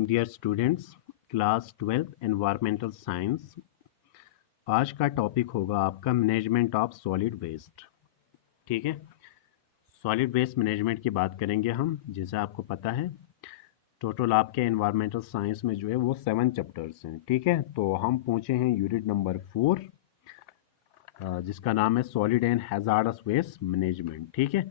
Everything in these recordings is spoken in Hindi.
Morning dear students, class 12 environmental science. आज का टॉपिक होगा आपका मैनेजमेंट ऑफ सॉलिड वेस्ट। ठीक है, सॉलिड वेस्ट मैनेजमेंट की बात करेंगे हम। जैसे आपको पता है टोटल आपके एनवायरमेंटल साइंस में जो है वो 7 चैप्टर्स हैं। ठीक है, तो हम पहुँचे हैं यूनिट नंबर 4 जिसका नाम है solid and hazardous waste management. ठीक है,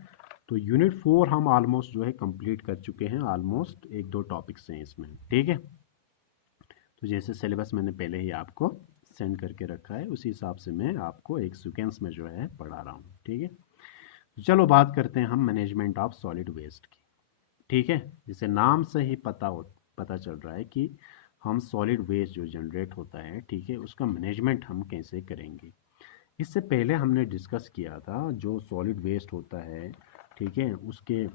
तो यूनिट 4 हम ऑलमोस्ट जो है कंप्लीट कर चुके हैं। ऑलमोस्ट एक दो टॉपिक्स हैं इसमें। ठीक है, तो जैसे सिलेबस मैंने पहले ही आपको सेंड करके रखा है उसी हिसाब से मैं आपको एक सीक्वेंस में जो है पढ़ा रहा हूँ। ठीक है, तो चलो बात करते हैं हम मैनेजमेंट ऑफ सॉलिड वेस्ट की। ठीक है, जैसे नाम से ही पता चल रहा है कि हम सॉलिड वेस्ट जो जनरेट होता है, ठीक है, उसका मैनेजमेंट हम कैसे करेंगे। इससे पहले हमने डिस्कस किया था जो सॉलिड वेस्ट होता है, ठीक है, उसके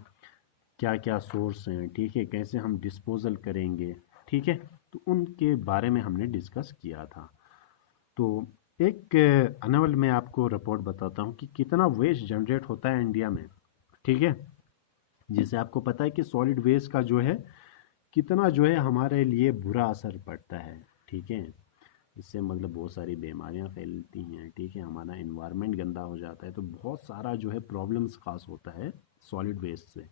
क्या क्या सोर्स हैं, ठीक है, कैसे हम डिस्पोजल करेंगे, ठीक है, तो उनके बारे में हमने डिस्कस किया था। तो एक अनवल में आपको रिपोर्ट बताता हूँ कि कितना वेस्ट जनरेट होता है इंडिया में। ठीक है, जैसे आपको पता है कि सॉलिड वेस्ट का जो है कितना जो है हमारे लिए बुरा असर पड़ता है। ठीक है, इससे मतलब बहुत सारी बीमारियां फैलती हैं। ठीक है, हमारा इन्वायरमेंट गंदा हो जाता है, तो बहुत सारा जो है प्रॉब्लम्स खास होता है सॉलिड वेस्ट से।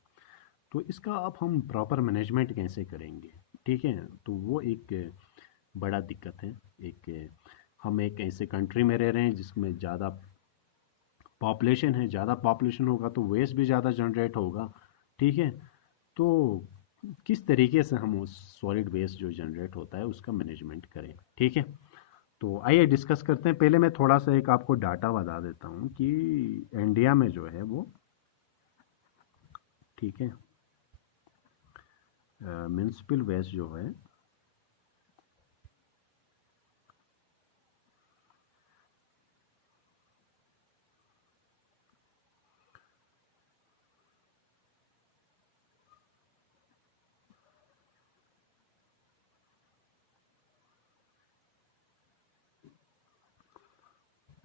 तो इसका अब हम प्रॉपर मैनेजमेंट कैसे करेंगे। ठीक है, तो वो एक बड़ा दिक्कत है। एक हम एक ऐसे कंट्री में रह रहे हैं जिसमें ज़्यादा पॉपुलेशन है। ज़्यादा पॉपुलेशन होगा तो वेस्ट भी ज़्यादा जनरेट होगा। ठीक है, तो किस तरीके से हम उस सॉलिड वेस्ट जो जनरेट होता है उसका मैनेजमेंट करें। ठीक है, तो आइए डिस्कस करते हैं। पहले मैं थोड़ा सा एक आपको डाटा बता देता हूँ कि इंडिया में जो है वो, ठीक है, म्यूनसिपल वेस्ट जो है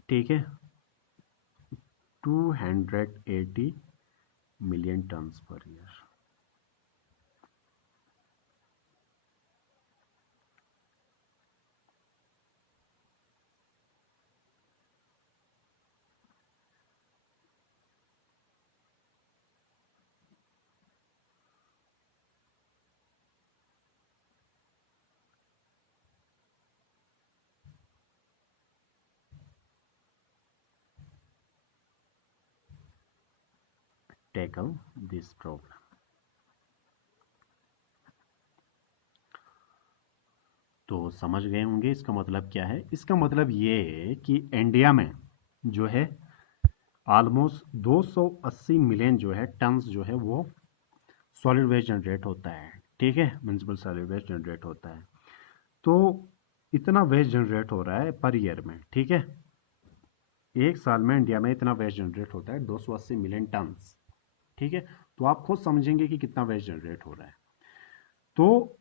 ठीक है 280 million turns per year. Tackle this problem. तो समझ गए होंगे इसका मतलब क्या है। इसका मतलब ये है कि इंडिया में जो है ऑलमोस्ट 280 मिलियन जो है टन्स जो है वो सॉलिड वेस्ट जनरेट होता है। ठीक है, म्यूनसिपल सॉलिड वेस्ट जनरेट होता है। तो इतना वेस्ट जनरेट हो रहा है पर ईयर में। ठीक है, एक साल में इंडिया में इतना वेस्ट जनरेट होता है 280 मिलियन टन्स। ठीक है, तो आप खुद समझेंगे कि कितना वेस्ट जनरेट हो रहा है। तो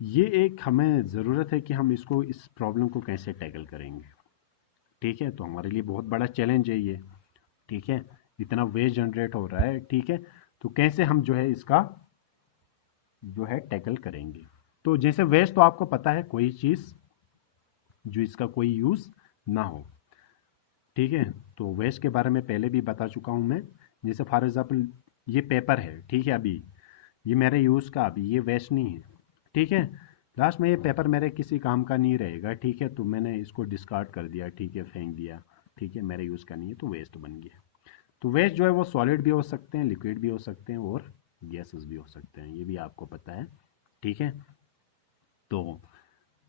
ये एक हमें ज़रूरत है कि हम इसको, इस प्रॉब्लम को कैसे टैकल करेंगे। ठीक है, तो हमारे लिए बहुत बड़ा चैलेंज है ये। ठीक है, इतना वेस्ट जनरेट हो रहा है। ठीक है, तो कैसे हम जो है इसका जो है टैकल करेंगे। तो जैसे वेस्ट तो आपको पता है कोई चीज़ जो इसका कोई यूज़ ना हो। ठीक है, तो वेस्ट के बारे में पहले भी बता चुका हूँ मैं। जैसे फॉर एग्जांपल ये पेपर है, ठीक है, अभी ये मेरे यूज़ का, अभी ये वेस्ट नहीं है। ठीक है, लास्ट में ये पेपर मेरे किसी काम का नहीं रहेगा। ठीक है, तो मैंने इसको डिस्कार्ड कर दिया, ठीक है, फेंक दिया। ठीक है, मेरे यूज़ का नहीं है तो वेस्ट बन गया। तो वेस्ट जो है वो सॉलिड भी हो सकते हैं, लिक्विड भी हो सकते हैं और गैसेस भी हो सकते हैं, ये भी आपको पता है। ठीक है, तो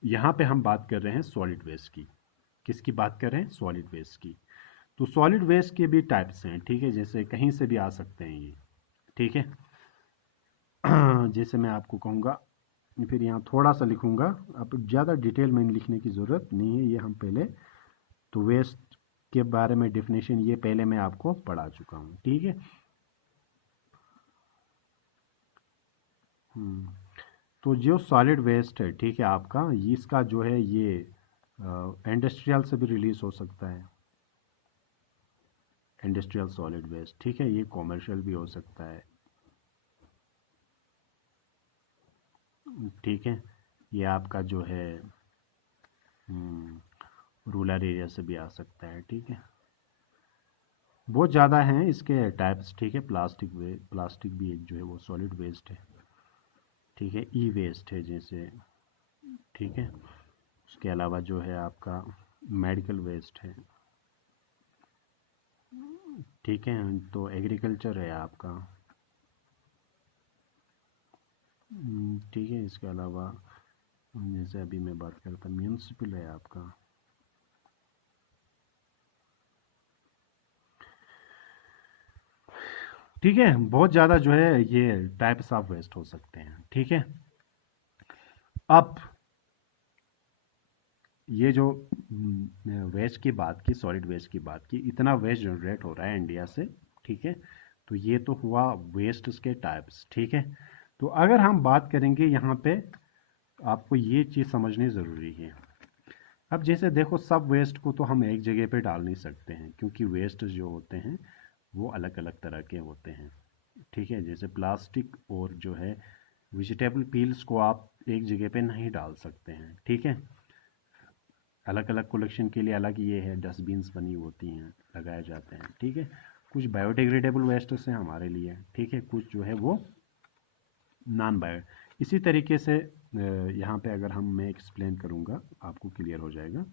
यहाँ पे हम बात कर रहे हैं सॉलिड वेस्ट की। किसकी बात कर रहे हैं? सॉलिड वेस्ट की। तो सॉलिड वेस्ट के भी टाइप्स हैं। ठीक है, जैसे कहीं से भी आ सकते हैं ये। ठीक है, जैसे मैं आपको कहूँगा, फिर यहाँ थोड़ा सा लिखूँगा, अब ज़्यादा डिटेल में लिखने की ज़रूरत नहीं है, ये हम पहले तो वेस्ट के बारे में डेफिनेशन ये पहले मैं आपको पढ़ा चुका हूँ। ठीक है, तो जो सॉलिड वेस्ट है, ठीक है, आपका इसका जो है ये इंडस्ट्रियल से भी रिलीज हो सकता है, इंडस्ट्रियल सॉलिड वेस्ट। ठीक है, ये कॉमर्शियल भी हो सकता है, ठीक है, ये आपका जो है रूरल एरिया से भी आ सकता है। ठीक है, बहुत ज़्यादा हैं इसके टाइप्स। ठीक है, प्लास्टिक भी एक जो है वो सॉलिड वेस्ट है। ठीक है, ई वेस्ट है जैसे। ठीक है, उसके अलावा जो है आपका मेडिकल वेस्ट है। ठीक है, तो एग्रीकल्चर है आपका। ठीक है, इसके अलावा जैसे अभी मैं बात करता म्यूनसिपल है आपका। ठीक है, बहुत ज़्यादा जो है ये टाइप्स ऑफ वेस्ट हो सकते हैं। ठीक है, अब ये जो वेस्ट की बात की, सॉलिड वेस्ट की बात की, इतना वेस्ट जनरेट हो रहा है इंडिया से। ठीक है, तो ये तो हुआ वेस्ट के टाइप्स। ठीक है, तो अगर हम बात करेंगे यहाँ पे, आपको ये चीज़ समझनी ज़रूरी है। अब जैसे देखो, सब वेस्ट को तो हम एक जगह पे डाल नहीं सकते हैं, क्योंकि वेस्ट जो होते हैं वो अलग अलग तरह के होते हैं। ठीक है, जैसे प्लास्टिक और जो है वेजिटेबल पील्स को आप एक जगह पे नहीं डाल सकते हैं। ठीक है, अलग अलग कलेक्शन के लिए अलग ये है, डस्टबिन्स बनी होती हैं, लगाए जाते हैं। ठीक है, कुछ बायोडिग्रेडेबल वेस्ट्स हैं हमारे लिए। ठीक है, कुछ जो है वो नॉन बायो। इसी तरीके से यहाँ पे अगर मैं एक्सप्लेन करूँगा आपको क्लियर हो जाएगा।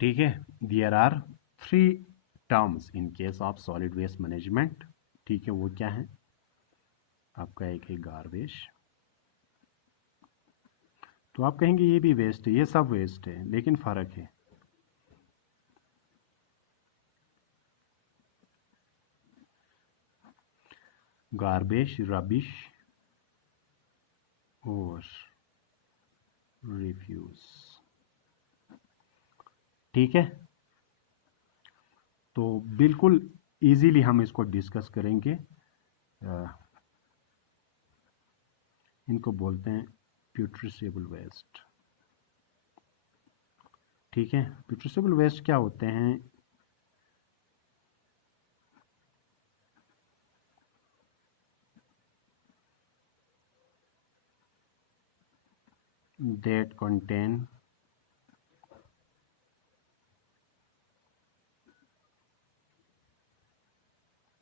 ठीक है, there are 3 terms in case of solid waste management. ठीक है, वो क्या है आपका? एक है गार्बेज। तो आप कहेंगे ये भी वेस्ट है, ये सब वेस्ट है, लेकिन फ़र्क है। गार्बेज, रबिश और रिफ्यूज। ठीक है, तो बिल्कुल इजीली हम इसको डिस्कस करेंगे। इनको बोलते हैं प्यूट्रिसेबल वेस्ट। ठीक है, प्यूट्रिसेबल वेस्ट क्या होते हैं? that contain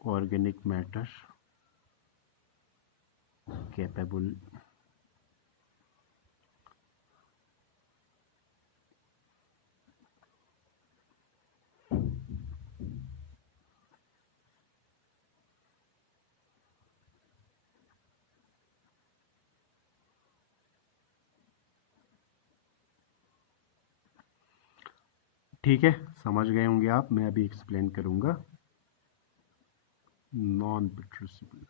organic matter capable ठीक है, समझ गए होंगे आप। मैं अभी एक्सप्लेन करूंगा। नॉन प्यूट्रिसेबल,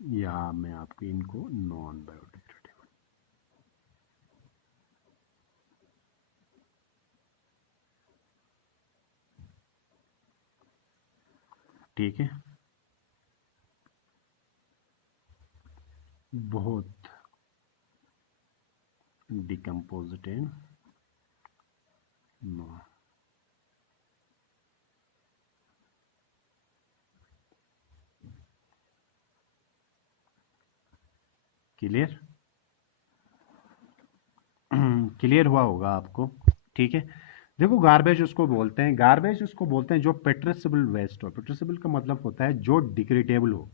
या मैं आपको इनको नॉन बायोडिग्रेडेबल। ठीक है, बहुत डिकम्पोज्ड है। No, clear? क्लियर हुआ होगा आपको। ठीक है, देखो, गार्बेज उसको बोलते हैं, गार्बेज उसको बोलते हैं जो पेट्रेसेबल वेस्ट हो। पेट्रेसेबल का मतलब होता है जो डिग्रेडेबल हो।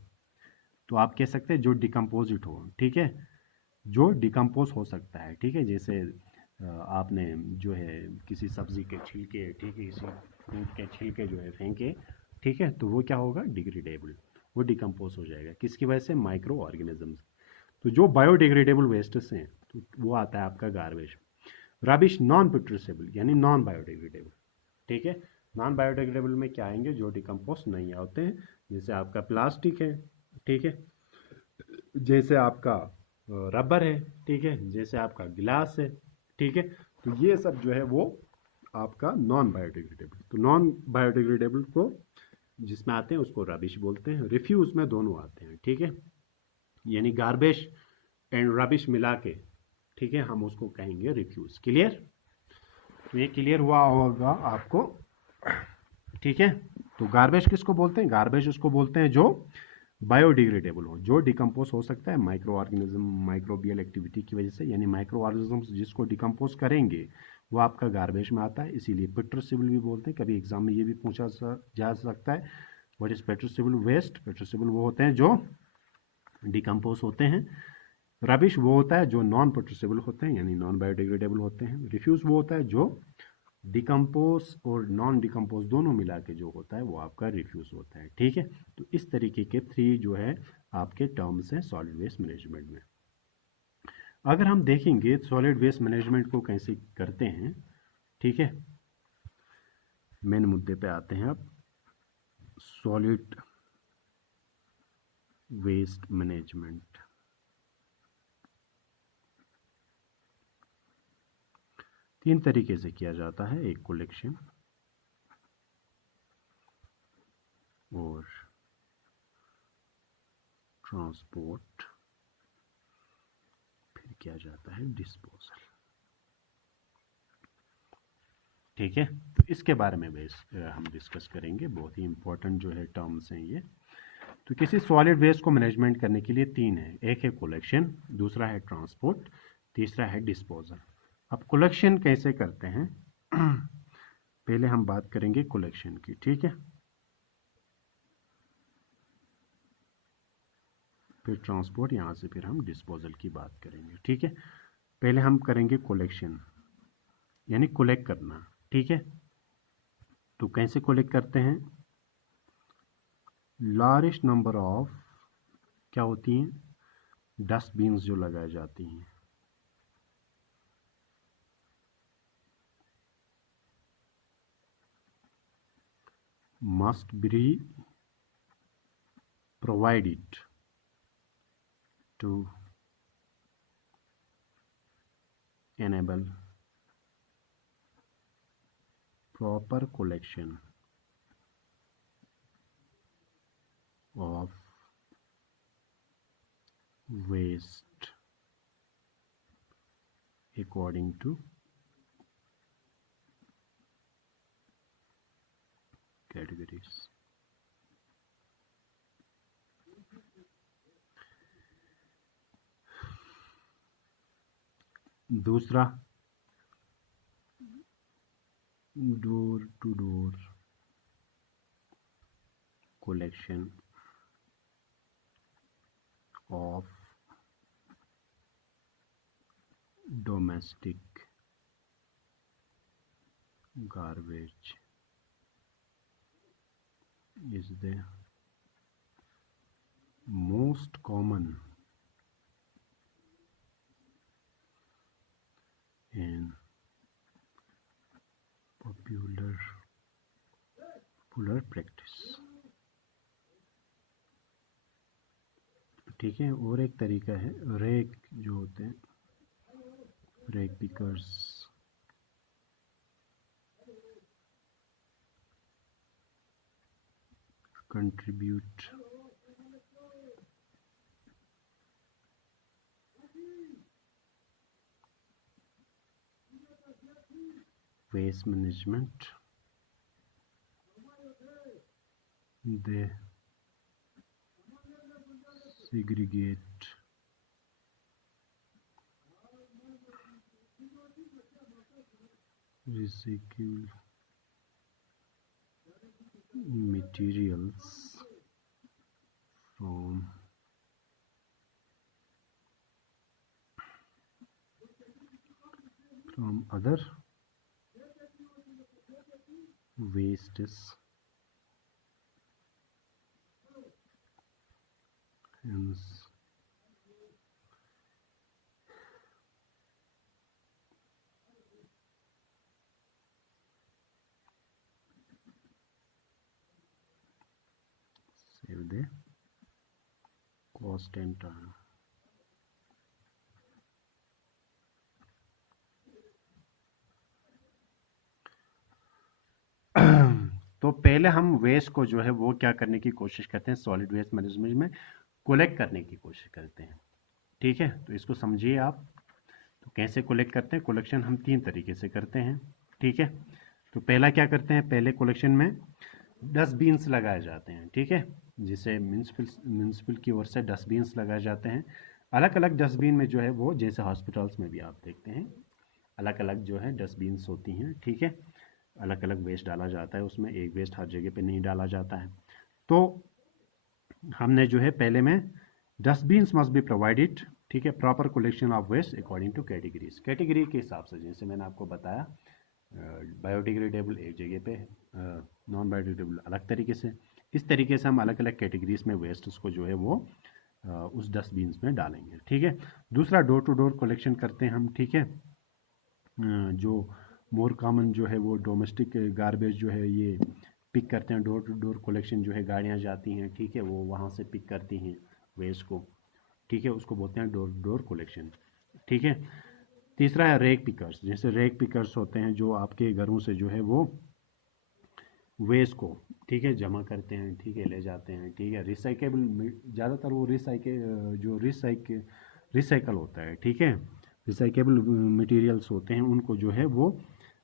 तो आप कह सकते हैं जो डिकम्पोजिट हो। ठीक है, जो डिकम्पोज हो सकता है। ठीक है, जैसे आपने जो है किसी सब्जी के छिलके, ठीक है, किसी फ्रूट के छिलके जो है फेंके, ठीक है, तो वो क्या होगा? डिग्रेडेबल, वो डिकम्पोज हो जाएगा। किसकी वजह से? Micro organisms. तो जो बायोडिग्रेडेबल वेस्ट्स हैं तो वो आता है आपका गार्बेज। रबिश नॉन पेट्रोसेबल यानी नॉन बायोडिग्रेडेबल। ठीक है, नॉन बायोडिग्रेडेबल में क्या आएंगे? जो डिकम्पोज नहीं होते हैं, जैसे आपका प्लास्टिक है। ठीक है, जैसे आपका रबर है, ठीक है, जैसे आपका गिलास है, ठीक है। तो ये सब जो है वो आपका नॉन बायोडिग्रेडेबल। तो नॉन बायोडिग्रेडेबल को जिसमें आते हैं उसको रबिश बोलते हैं। रिफ्यूज में दोनों आते हैं, ठीक है, यानी गार्बेज एंड रबिश मिला के, ठीक है, हम उसको कहेंगे रिफ्यूज। क्लियर? तो ये क्लियर हुआ होगा आपको, ठीक है। तो गार्बेज किसको बोलते हैं? गार्बेज उसको बोलते हैं जो बायोडिग्रेडेबल हो, जो डिकम्पोज हो सकता है माइक्रो ऑर्गेनिज्म माइक्रोबियल एक्टिविटी की वजह से, यानी माइक्रो ऑर्गेनिज्म जिसको डिकम्पोज करेंगे वो आपका गार्बेज में आता है। इसीलिए पेट्रोसिबल भी बोलते हैं। कभी एग्जाम में ये भी पूछा जा सकता है, व्हाट इज पेट्रोसिबल वेस्ट। पेट्रोसिबल वो होते हैं जो डिकम्पोज होते हैं। रबिश वो होता है जो नॉन पेट्रोसिबल होते हैं, यानी नॉन बायोडिग्रेडेबल होते हैं। रिफ्यूज वो होता है जो डिकम्पोज और नॉन डिकम्पोज दोनों मिला के जो होता है वो आपका रिफ्यूज होता है, ठीक है। तो इस तरीके के 3 जो है आपके टर्म्स हैं सॉलिड वेस्ट मैनेजमेंट में। अगर हम देखेंगे सॉलिड वेस्ट मैनेजमेंट को कैसे करते हैं, ठीक है, मेन मुद्दे पे आते हैं अब। सॉलिड वेस्ट मैनेजमेंट, तीन तरीके से किया जाता है। एक कलेक्शन और ट्रांसपोर्ट, फिर किया जाता है डिस्पोजल, ठीक है। तो इसके बारे में हम डिस्कस करेंगे। बहुत ही इंपॉर्टेंट जो है टर्म्स हैं ये। तो किसी सॉलिड वेस्ट को मैनेजमेंट करने के लिए 3 है। एक है कलेक्शन, दूसरा है ट्रांसपोर्ट, तीसरा है डिस्पोजल। अब कलेक्शन कैसे करते हैं पहले हम बात करेंगे कलेक्शन की, ठीक है, फिर ट्रांसपोर्ट, यहाँ से फिर हम डिस्पोजल की बात करेंगे, ठीक है। पहले हम करेंगे कलेक्शन, यानी कलेक्ट करना, ठीक है। तो कैसे कलेक्ट करते हैं? लार्जेस्ट नंबर ऑफ क्या होती हैं डस्टबिन्स जो लगाई जाती हैं, must be provided to enable proper collection of waste according to categories। दूसरा door to door collection of domestic garbage is the most common and popular practice, ठीक है। और एक तरीका है रैक जो होते हैं, rag pickers, contribute waste management, they segregate recycled materials from other wastes, hence save the cost and time। तो पहले हम वेस्ट को जो है वो क्या करने की कोशिश करते हैं, सॉलिड वेस्ट मैनेजमेंट में कलेक्ट करने की कोशिश करते हैं। ठीक है, तो इसको समझिए आप। तो कैसे कलेक्ट करते हैं, कलेक्शन हम 3 तरीके से करते हैं। ठीक है, तो पहला क्या करते हैं, पहले कलेक्शन में डस्टबिन्स लगाए जाते हैं। ठीक है, जिसे म्यूनसिपल की ओर से डस्टबिन्स लगाए जाते हैं। अलग अलग डस्टबिन में जो है वो, जैसे हॉस्पिटल्स में भी आप देखते हैं अलग अलग जो है डस्टबिन्स होती हैं। ठीक है, अलग अलग वेस्ट डाला जाता है उसमें, एक वेस्ट हर जगह पे नहीं डाला जाता है। तो हमने जो है पहले में डस्टबिन्स मस्ट बी प्रोवाइडेड। ठीक है, proper collection of waste according to categories, category के हिसाब से, जैसे मैंने आपको बताया बायोडिग्रेडेबल एक जगह पे, नॉन बायोडिग्रेडेबल अलग तरीके से। इस तरीके से हम अलग अलग कैटेगरीज में वेस्ट को जो है वो उस डस्टबिन्स में डालेंगे। ठीक है, दूसरा डोर टू डोर कलेक्शन करते हैं हम। ठीक है, जो मोर कॉमन जो है वो डोमेस्टिक गार्बेज जो है ये पिक करते हैं। डोर टू डोर कलेक्शन जो है, गाड़ियाँ जाती हैं, ठीक है, वो वहाँ से पिक करती हैं वेस्ट को। ठीक है, उसको बोलते हैं डोर डोर कलेक्शन। ठीक है, तीसरा है रेक पिकर्स। जैसे रेक पिकर्स होते हैं जो आपके घरों से जो है वो वेस्ट को, ठीक है, जमा करते हैं, ठीक है, ले जाते हैं। ठीक है, रिसाइकेबल, ज़्यादातर वो रिसाइकल होता है। ठीक है, रिसाइकेबल मटेरियल्स होते हैं, उनको जो है वो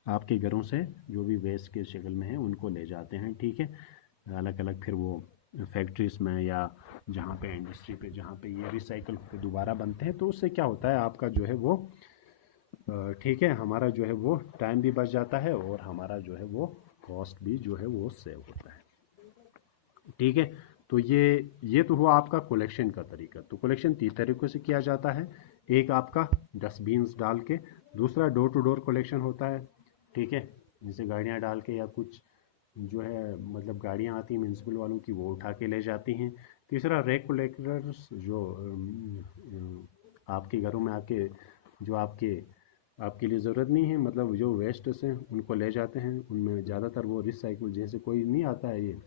आपके घरों से जो भी वेस्ट के शक्ल में है उनको ले जाते हैं। ठीक है, अलग अलग फिर वो फैक्ट्रीज में या जहाँ पे इंडस्ट्री पे जहाँ पे ये रिसाइकल दोबारा बनते हैं, तो उससे क्या होता है आपका जो है वो ठीक है, हमारा जो है वो टाइम भी बच जाता है और हमारा जो है वो कॉस्ट भी जो है वो सेव होता है। ठीक है, तो ये तो हुआ आपका कलेक्शन का तरीका। तो कलेक्शन 3 तरीक़ों से किया जाता है। एक आपका डस्टबिन्स डाल के, दूसरा डोर टू डोर कलेक्शन होता है। ठीक है, जैसे गाड़ियाँ डाल के या कुछ जो है मतलब गाड़ियाँ आती हैं म्यूनसिपल वालों की, वो उठा के ले जाती हैं। तीसरा रेक कलेक्टर्स जो आपके घरों में आके जो आपके लिए ज़रूरत नहीं है, मतलब जो वेस्ट हैं उनको ले जाते हैं। उनमें ज़्यादातर वो रिसाइकिल, जैसे कोई नहीं आता है, ये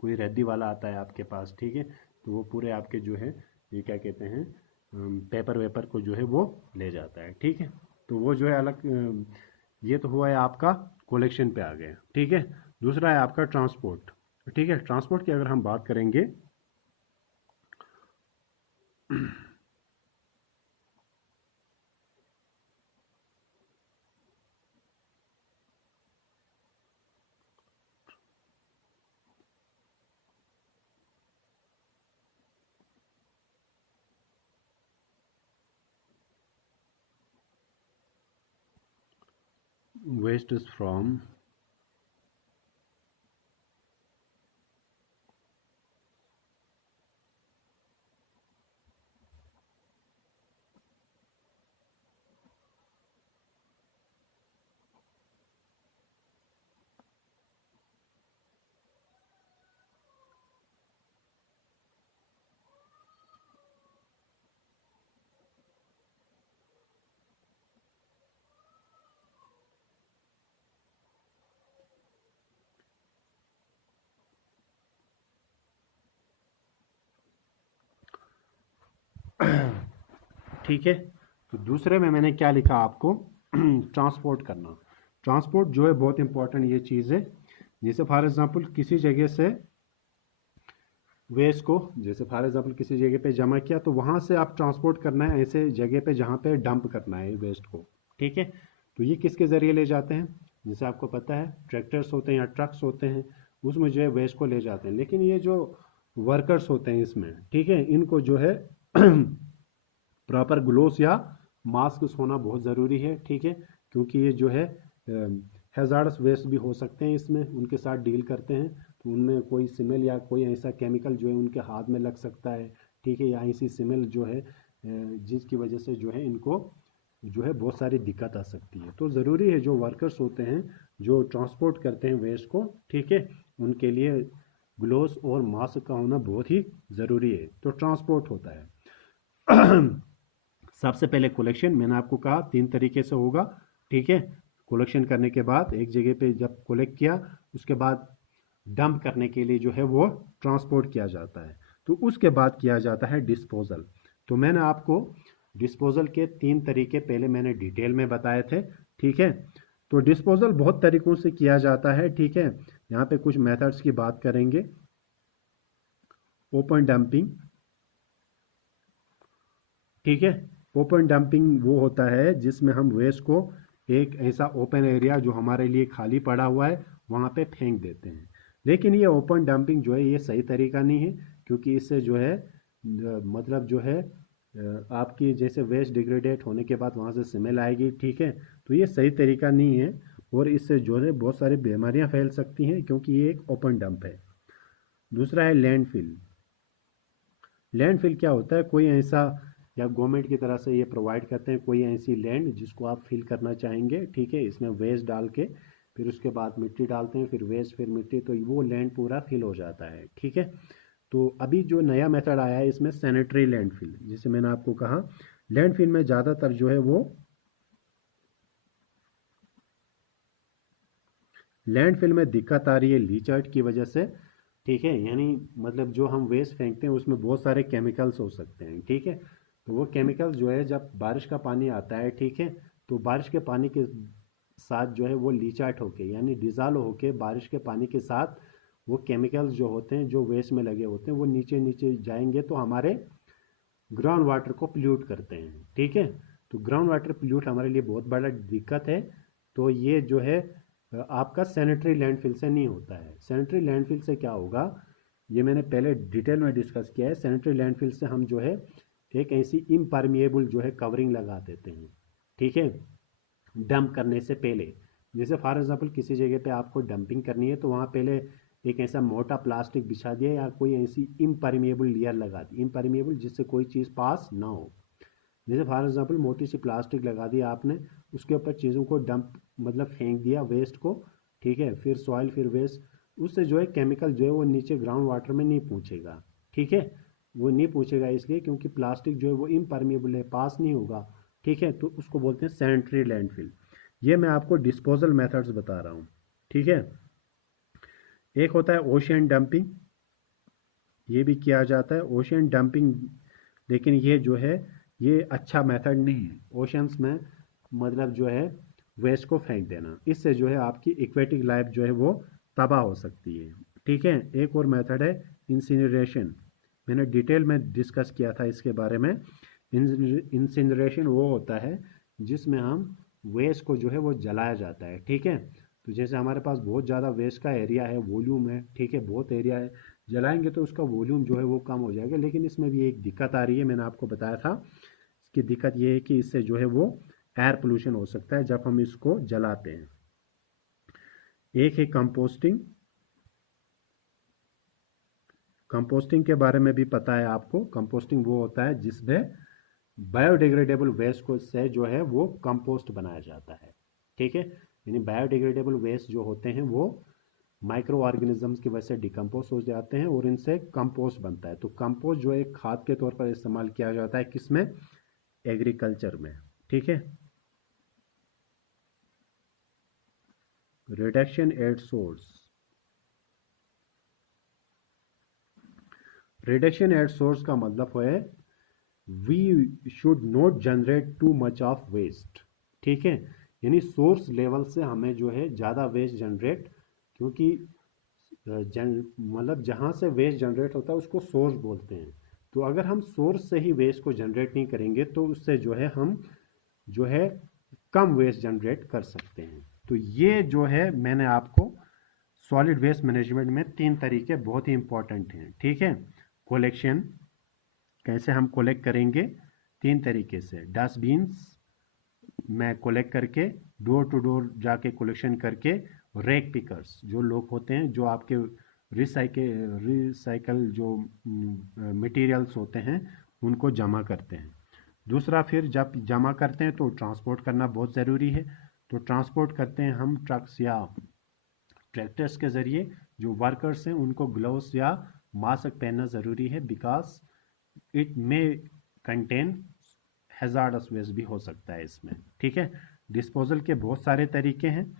कोई रद्दी वाला आता है आपके पास, ठीक है, तो वो पूरे आपके जो है ये क्या कहते हैं पेपर वेपर को जो है वो ले जाता है। ठीक है, तो वो जो है अलग, ये तो हुआ है आपका कलेक्शन पे आ गया। ठीक है, दूसरा है आपका ट्रांसपोर्ट। ठीक है, ट्रांसपोर्ट की अगर हम बात करेंगे waste is from ठीक है, तो दूसरे में मैंने क्या लिखा आपको ट्रांसपोर्ट करना। ट्रांसपोर्ट जो है बहुत इंपॉर्टेंट ये चीज़ है। जैसे फॉर एग्जांपल किसी जगह से वेस्ट को, जैसे फॉर एग्जांपल किसी जगह पे जमा किया, तो वहाँ से आप ट्रांसपोर्ट करना है ऐसे जगह पे जहाँ पे डंप करना है वेस्ट को। ठीक है, तो ये किसके ज़रिए ले जाते हैं, जैसे आपको पता है ट्रैक्टर्स होते हैं या ट्रक्स होते हैं, उसमें जो है वेस्ट को ले जाते हैं। लेकिन ये जो वर्कर्स होते हैं इसमें, ठीक है, इनको जो है प्रॉपर ग्लोव्स या मास्क होना बहुत ज़रूरी है। ठीक है, क्योंकि ये जो है हैजार्डस वेस्ट भी हो सकते हैं इसमें, उनके साथ डील करते हैं, तो उनमें कोई स्मेल या कोई ऐसा केमिकल जो है उनके हाथ में लग सकता है। ठीक है, या ऐसी स्मेल जो है जिसकी वजह से जो है इनको जो है बहुत सारी दिक्कत आ सकती है। तो ज़रूरी है जो वर्कर्स होते हैं जो ट्रांसपोर्ट करते हैं वेस्ट को, ठीक है, उनके लिए ग्लोव्स और मास्क का होना बहुत ही ज़रूरी है। तो ट्रांसपोर्ट होता है सबसे पहले कलेक्शन, मैंने आपको कहा 3 तरीके से होगा। ठीक है, कलेक्शन करने के बाद एक जगह पे जब कलेक्ट किया, उसके बाद डंप करने के लिए जो है वो ट्रांसपोर्ट किया जाता है। तो उसके बाद किया जाता है डिस्पोजल। तो मैंने आपको डिस्पोजल के 3 तरीके पहले मैंने डिटेल में बताए थे। ठीक है, तो डिस्पोजल बहुत तरीकों से किया जाता है, ठीक है। यहाँ पे कुछ मेथड्स की बात करेंगे। ओपन डंपिंग, ठीक है। ओपन डंपिंग वो होता है जिसमें हम वेस्ट को एक ऐसा ओपन एरिया जो हमारे लिए खाली पड़ा हुआ है वहाँ पे फेंक देते हैं। लेकिन ये ओपन डंपिंग जो है ये सही तरीका नहीं है, क्योंकि इससे जो है मतलब जो है आपकी जैसे वेस्ट डिग्रेडेट होने के बाद वहाँ से स्मेल आएगी, ठीक है। तो ये सही तरीका नहीं है, और इससे जो है बहुत सारी बीमारियाँ फैल सकती हैं, क्योंकि ये एक ओपन डंप है। दूसरा है लैंडफिल। लैंडफिल क्या होता है, कोई ऐसा, या गवर्नमेंट की तरफ से ये प्रोवाइड करते हैं कोई ऐसी लैंड जिसको आप फिल करना चाहेंगे, ठीक है। इसमें वेस्ट डाल के फिर उसके बाद मिट्टी डालते हैं, फिर वेस्ट फिर मिट्टी, तो वो लैंड पूरा फिल हो जाता है, ठीक है। तो अभी जो नया मेथड आया है इसमें सैनिटरी लैंडफिल, जिसे मैंने आपको कहा। लैंडफिल में ज़्यादातर जो है वो लैंडफिल में दिक्कत आ रही है लीचर्ट की वजह से, ठीक है। यानी मतलब जो हम वेस्ट फेंकते हैं उसमें बहुत सारे केमिकल्स हो सकते हैं, ठीक है। तो वो केमिकल्स जो है जब बारिश का पानी आता है, ठीक है, तो बारिश के पानी के साथ जो है वो लीचार्ट होके यानी डिजॉल्व होके बारिश के पानी के साथ वो केमिकल्स जो होते हैं जो वेस्ट में लगे होते हैं वो नीचे नीचे जाएंगे, तो हमारे ग्राउंड वाटर को पोल्यूट करते हैं, ठीक है। तो ग्राउंड वाटर पोल्यूट हमारे लिए बहुत बड़ा दिक्कत है। तो ये जो है आपका सैनिटरी लैंडफिल से नहीं होता है। सैनिटरी लैंडफिल से क्या होगा, ये मैंने पहले डिटेल में डिस्कस किया है। सैनिटरी लैंडफिल से हम जो है एक ऐसी इम्परमिएबल जो है कवरिंग लगा देते हैं, ठीक है, डंप करने से पहले। जैसे फॉर एग्जांपल किसी जगह पे आपको डंपिंग करनी है तो वहाँ पहले एक ऐसा मोटा प्लास्टिक बिछा दिया या कोई ऐसी इम्परमिएबल लेयर लगा दी, इम्परमिएबल जिससे कोई चीज़ पास ना हो। जैसे फॉर एग्जांपल मोटी सी प्लास्टिक लगा दी आपने, उसके ऊपर चीज़ों को डंप मतलब फेंक दिया वेस्ट को, ठीक है, फिर सॉइल फिर वेस्ट, उससे जो है केमिकल जो है वो नीचे ग्राउंड वाटर में नहीं पहुँचेगा, ठीक है। वो नहीं पहुँचेगा इसलिए क्योंकि प्लास्टिक जो है वो इम्परमिएबल है, पास नहीं होगा, ठीक है। तो उसको बोलते हैं सैनिटरी लैंडफिल। ये मैं आपको डिस्पोजल मेथड्स बता रहा हूँ, ठीक है। एक होता है ओशियन डंपिंग, ये भी किया जाता है ओशियन डंपिंग, लेकिन ये जो है ये अच्छा मेथड नहीं है। ओशंस में मतलब जो है वेस्ट को फेंक देना, इससे जो है आपकी एक्वेटिक लाइफ जो है वो तबाह हो सकती है, ठीक है। एक और मेथड है इंसिनरेशन, मैंने डिटेल में डिस्कस किया था इसके बारे में। इंसिनरेशन वो होता है जिसमें हम वेस्ट को जो है वो जलाया जाता है, ठीक है। तो जैसे हमारे पास बहुत ज़्यादा वेस्ट का एरिया है, वॉल्यूम है, ठीक है, बहुत एरिया है, जलाएंगे तो उसका वॉल्यूम जो है वो कम हो जाएगा। लेकिन इसमें भी एक दिक्कत आ रही है, मैंने आपको बताया था। इसकी दिक्कत ये है कि इससे जो है वो एयर पोल्यूशन हो सकता है जब हम इसको जलाते हैं। एक है कंपोस्टिंग, कंपोस्टिंग के बारे में भी पता है आपको। कंपोस्टिंग वो होता है जिसमें बायोडिग्रेडेबल वेस्ट को से जो है वो कंपोस्ट बनाया जाता है, ठीक है। यानी बायोडिग्रेडेबल वेस्ट जो होते हैं वो माइक्रो ऑर्गेनिजम्स की वजह से डिकम्पोज हो जाते हैं और इनसे कंपोस्ट बनता है। तो कंपोस्ट जो एक खाद के तौर पर इस्तेमाल किया जाता है किसमें, एग्रीकल्चर में, ठीक है। Reduction at source, reduction at source का मतलब है we should not generate too much of waste, ठीक है। यानी सोर्स लेवल से हमें जो है ज़्यादा वेस्ट जनरेट, क्योंकि मतलब जहाँ से वेस्ट जनरेट होता है उसको सोर्स बोलते हैं। तो अगर हम सोर्स से ही वेस्ट को जनरेट नहीं करेंगे तो उससे जो है हम जो है कम वेस्ट जनरेट कर सकते हैं। तो ये जो है मैंने आपको सॉलिड वेस्ट मैनेजमेंट में 3 तरीके बहुत ही इंपॉर्टेंट हैं, ठीक है। कलेक्शन, कैसे हम कलेक्ट करेंगे, 3 तरीके से। डस्टबिन्स में कलेक्ट करके, डोर टू डोर जाके कलेक्शन करके, रैक पिकर्स जो लोग होते हैं जो आपके रिसाइकल जो मटेरियल्स होते हैं उनको जमा करते हैं। दूसरा, फिर जब जमा करते हैं तो ट्रांसपोर्ट करना बहुत ज़रूरी है। तो ट्रांसपोर्ट करते हैं हम ट्रक्स या ट्रैक्टर्स के ज़रिए। जो वर्कर्स हैं उनको ग्लव्स या मास्क पहनना ज़रूरी है, because it may contain hazardous waste भी हो सकता है इसमें, ठीक है। डिस्पोजल के बहुत सारे तरीके हैं।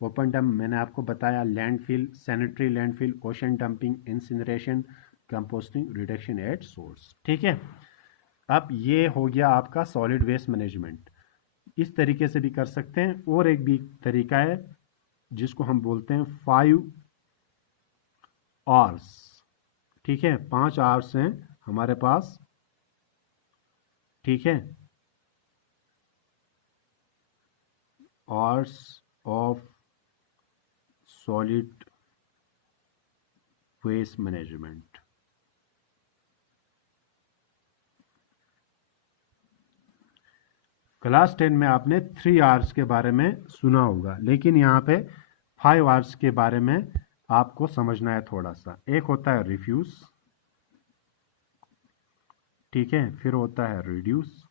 ओपन डंप मैंने आपको बताया, landfill, sanitary landfill, ocean dumping, incineration, composting, reduction at source, ठीक है। अब ये हो गया आपका सॉलिड वेस्ट मैनेजमेंट। इस तरीके से भी कर सकते हैं, और एक भी तरीका है जिसको हम बोलते हैं 5 आवर्स। ठीक है, 5 आवर्स हैं हमारे पास। ठीक है, hours of solid waste management. Class 10 में आपने 3 आवर्स के बारे में सुना होगा, लेकिन यहाँ पे 5 आवर्स के बारे में आपको समझना है थोड़ा सा। एक होता है रिफ्यूज, ठीक है, फिर होता है रिड्यूस,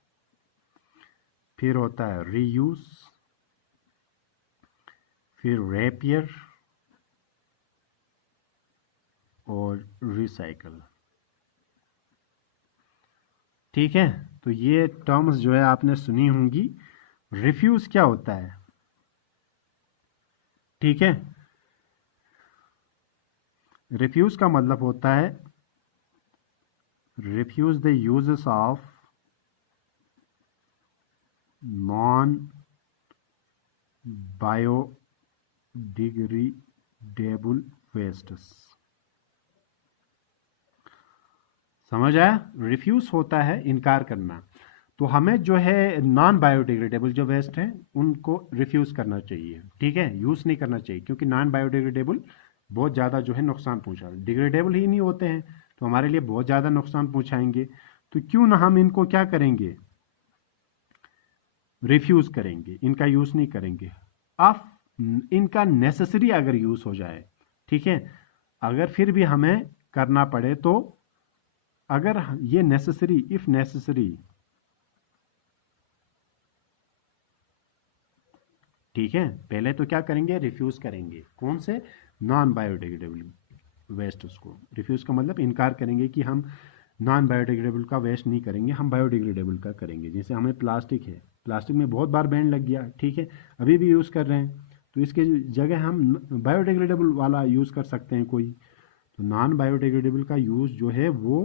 फिर होता है रीयूज, फिर रेपियर और रिसाइकल। ठीक है, तो ये टर्म्स जो है आपने सुनी होंगी। रिफ्यूज क्या होता है? ठीक है, रिफ्यूज का मतलब होता है refuse the uses of non biodegradable wastes. समझ आया? रिफ्यूज होता है इनकार करना, तो हमें जो है नॉन बायोडिग्रेडेबल जो वेस्ट हैं उनको रिफ्यूज करना चाहिए। ठीक है, यूज नहीं करना चाहिए, क्योंकि नॉन बायोडिग्रेडेबल बहुत ज़्यादा जो है नुकसान पहुंचा, डिग्रेडेबल ही नहीं होते हैं तो हमारे लिए बहुत ज़्यादा नुकसान पहुंचाएंगे। तो क्यों ना हम इनको क्या करेंगे, रिफ्यूज करेंगे, इनका यूज नहीं करेंगे। अब इनका नेसेसरी अगर यूज हो जाए, ठीक है, अगर फिर भी हमें करना पड़े, तो अगर ये नेसेसरी, इफ नेसेसरी, ठीक है, पहले तो क्या करेंगे, रिफ्यूज करेंगे। कौन से? Non biodegradable waste. उसको रिफ्यूज का मतलब इनकार करेंगे कि हम नॉन बायोडिग्रेडेबल का वेस्ट नहीं करेंगे, हम बायोडिग्रेडेबल का करेंगे। जैसे हमें प्लास्टिक है, प्लास्टिक में बहुत बार बैन लग गया, ठीक है, अभी भी यूज़ कर रहे हैं, तो इसके जगह हम बायोडिग्रेडेबल वाला यूज़ कर सकते हैं कोई। तो नॉन बायोडिग्रेडेबल का यूज़ जो है वो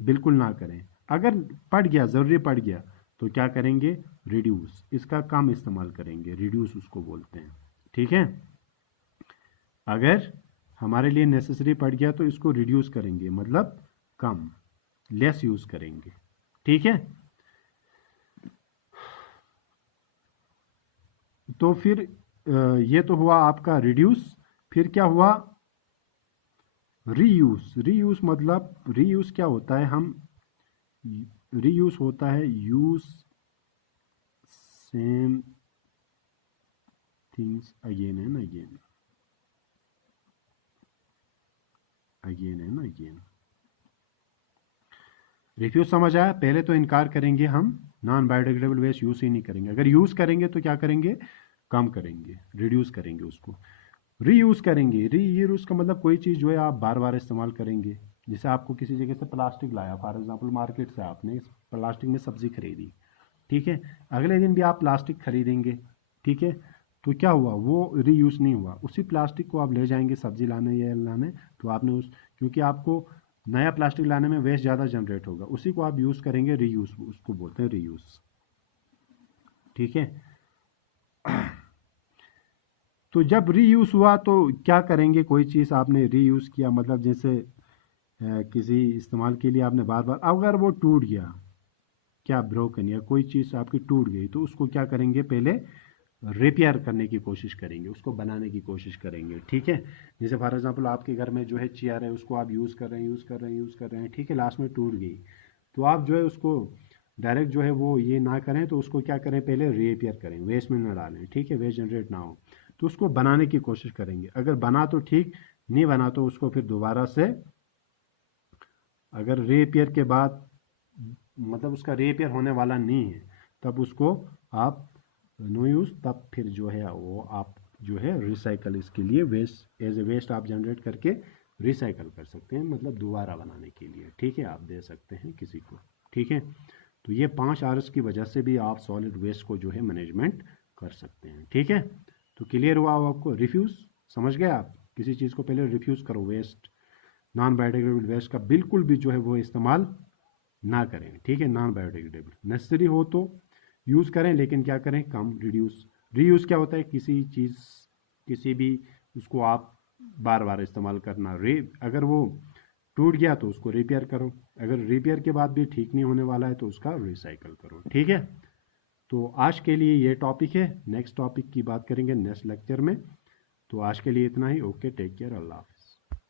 बिल्कुल ना करें। अगर पड़ गया, ज़रूरी पड़ गया, तो क्या करेंगे, रिड्यूस, इसका कम इस्तेमाल करेंगे, रिड्यूस उसको बोलते हैं। ठीक है, अगर हमारे लिए नेसेसरी पड़ गया तो इसको रिड्यूस करेंगे, मतलब कम, लेस यूज करेंगे। ठीक है, तो फिर ये तो हुआ आपका रिड्यूस। फिर क्या हुआ, रीयूज। रीयूज मतलब, रीयूज क्या होता है, हम रीयूज होता है use same things again and again, again and again. Refuse समझ आया? पहले तो इनकार करेंगे, हम नॉन बायोडिग्रेडेबल वेस्ट यूज ही नहीं करेंगे। अगर यूज करेंगे तो क्या करेंगे, कम करेंगे, रिड्यूस करेंगे उसको। रीयूज करेंगे, रीयूज का मतलब कोई चीज़ जो है आप बार बार इस्तेमाल करेंगे। जैसे आपको किसी जगह से प्लास्टिक लाया, फॉर एग्जांपल मार्केट से आपने प्लास्टिक में सब्जी खरीदी, ठीक है, अगले दिन भी आप प्लास्टिक खरीदेंगे, ठीक है, तो क्या हुआ, वो रीयूज नहीं हुआ। उसी प्लास्टिक को आप ले जाएंगे सब्जी लाने या लाने, तो आपने उस, क्योंकि आपको नया प्लास्टिक लाने में वेस्ट ज़्यादा जनरेट होगा, उसी को आप यूज़ करेंगे, रीयूज, उसको बोलते हैं रीयूज। ठीक है, तो जब रीयूज हुआ तो क्या करेंगे, कोई चीज़ आपने रीयूज किया, मतलब जैसे किसी इस्तेमाल के लिए आपने बार बार, अगर वो टूट गया, क्या ब्रोकन या कोई चीज़ आपकी टूट गई, तो उसको क्या करेंगे, पहले रिपेयर करने की कोशिश करेंगे, उसको बनाने की कोशिश करेंगे। ठीक है, जैसे फॉर एग्जांपल आपके घर में जो है चेयर है, उसको आप यूज़ कर रहे हैं, यूज़ कर रहे हैं, यूज़ कर रहे हैं, ठीक है, लास्ट में टूट गई, तो आप जो है उसको डायरेक्ट जो है वो ये ना करें, तो उसको क्या करें, पहले रिपेयर करें, वेस्ट में ना डालें, ठीक है, वेस्ट जनरेट ना हो, तो उसको बनाने की कोशिश करेंगे। अगर बना तो ठीक, नहीं बना तो उसको फिर दोबारा से, अगर रिपेयर के बाद मतलब उसका रिपेयर होने वाला नहीं है, तब उसको आप नो यूज़, तब फिर जो है वो आप जो है रिसाइकल, इसके लिए वेस्ट, एज ए वेस्ट आप जनरेट करके रिसाइकल कर सकते हैं, मतलब दोबारा बनाने के लिए, ठीक है, आप दे सकते हैं किसी को। ठीक है, तो ये 5 आर्स की वजह से भी आप सॉलिड वेस्ट को जो है मैनेजमेंट कर सकते हैं। ठीक है, तो क्लियर हुआ आपको? रिफ्यूज़ समझ गए आप? किसी चीज़ को पहले रिफ्यूज़ करो, वेस्ट, नॉन बायोडिग्रेडेबल वेस्ट का बिल्कुल भी जो है वो इस्तेमाल ना करें। ठीक है, नॉन बायोडिग्रेडेबल, नेसेसरी हो तो यूज़ करें, लेकिन क्या करें, कम, रिड्यूस। रीयूज़ क्या होता है, किसी चीज़, किसी भी उसको आप बार बार इस्तेमाल करना। अगर वो टूट गया तो उसको रिपेयर करो, अगर रिपेयर के बाद भी ठीक नहीं होने वाला है तो उसका रिसाइकल करो। ठीक है, तो आज के लिए ये टॉपिक है, नेक्स्ट टॉपिक की बात करेंगे नेक्स्ट लेक्चर में। तो आज के लिए इतना ही। ओके, टेक केयर, अल्लाह हाफ़िज़।